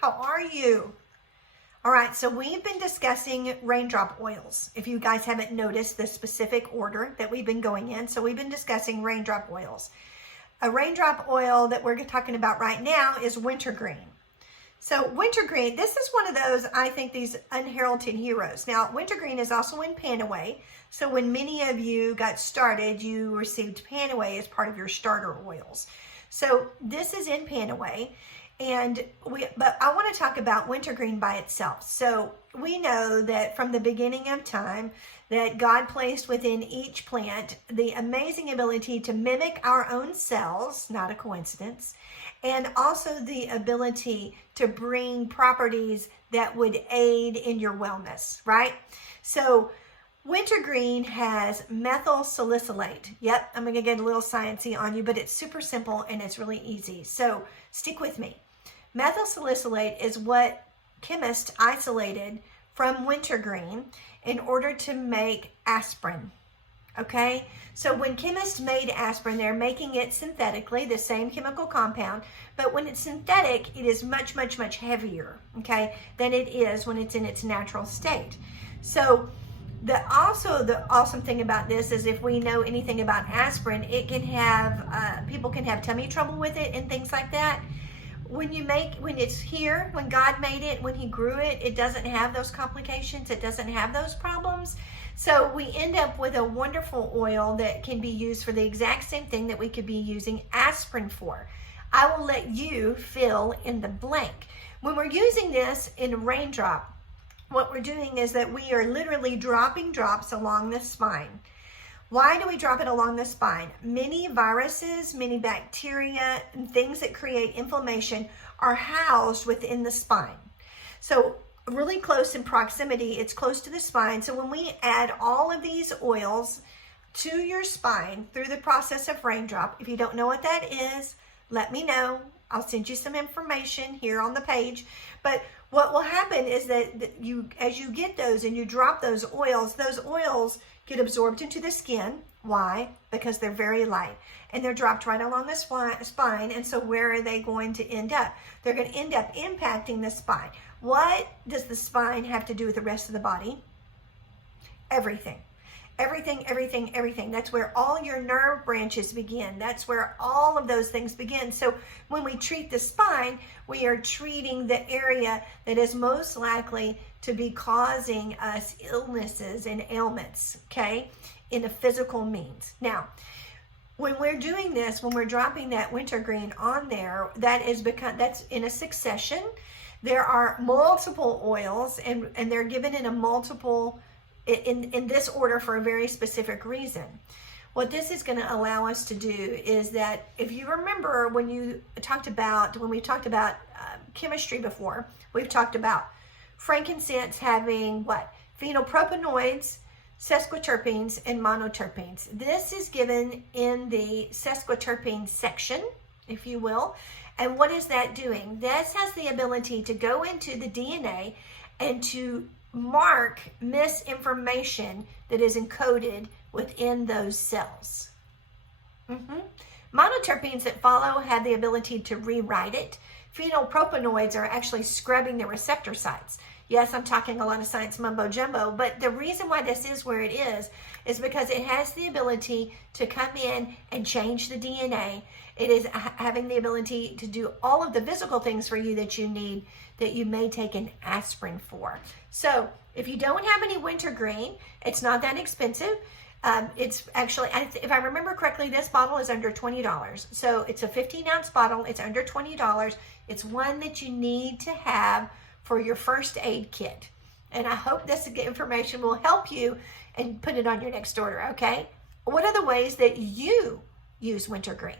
How are you? All right, so we've been discussing raindrop oils. If you guys haven't noticed the specific order that we've been going in, so we've been discussing raindrop oils. A raindrop oil that we're talking about right now is Wintergreen. So Wintergreen, this is one of those, I think, these unheralded heroes. Now, Wintergreen is also in Panaway. So when many of you got started, you received Panaway as part of your starter oils. So this is in Panaway. But I want to talk about Wintergreen by itself. So we know that from the beginning of time that God placed within each plant the amazing ability to mimic our own cells, not a coincidence, and also the ability to bring properties that would aid in your wellness, right? So Wintergreen has methyl salicylate. Yep, I'm going to get a little sciencey on you, but it's super simple and it's really easy. So stick with me. Methyl salicylate is what chemists isolated from Wintergreen in order to make aspirin. Okay, so when chemists made aspirin, they're making it synthetically, the same chemical compound, but when it's synthetic, it is much, much, much heavier, okay, than it is when it's in its natural state. So the awesome thing about this is if we know anything about aspirin, it can have, people can have tummy trouble with it and things like that. When it's here, when God made it, when he grew it, it doesn't have those complications. It doesn't have those problems. So we end up with a wonderful oil that can be used for the exact same thing that we could be using aspirin for. I will let you fill in the blank. When we're using this in raindrop, what we're doing is that we are literally dropping drops along the spine. Why do we drop it along the spine? Many viruses, many bacteria, and things that create inflammation are housed within the spine. So really close in proximity, it's close to the spine. So when we add all of these oils to your spine through the process of raindrop, if you don't know what that is, let me know. I'll send you some information here on the page. But what will happen is that as you get those and you drop those oils get absorbed into the skin. Why? Because they're very light and they're dropped right along the spine. And so where are they going to end up? They're going to end up impacting the spine. What does the spine have to do with the rest of the body? Everything. Everything, everything, everything. That's where all your nerve branches begin. That's where all of those things begin. So when we treat the spine, we are treating the area that is most likely to be causing us illnesses and ailments, okay, in a physical means. Now, when we're doing this, when we're dropping that Wintergreen on there, that's in a succession. There are multiple oils and they're given in a multiple in this order for a very specific reason. What this is going to allow us to do is that if you remember when we talked about chemistry before, we've talked about frankincense having what? Phenylpropanoids, sesquiterpenes, and monoterpenes. This is given in the sesquiterpene section, if you will. And what is that doing? This has the ability to go into the DNA and to mark misinformation that is encoded within those cells. Monoterpenes that follow have the ability to rewrite it. Phenylpropanoids are actually scrubbing the receptor sites. Yes, I'm talking a lot of science mumbo jumbo, but the reason why this is where it is because it has the ability to come in and change the DNA. It is having the ability to do all of the physical things for you that you need, that you may take an aspirin for. So if you don't have any Wintergreen, it's not that expensive. It's actually, if I remember correctly, this bottle is under $20. So it's a 15-ounce bottle. It's under $20. It's one that you need to have for your first aid kit. And I hope this information will help you and put it on your next order, okay? What are the ways that you use Wintergreen?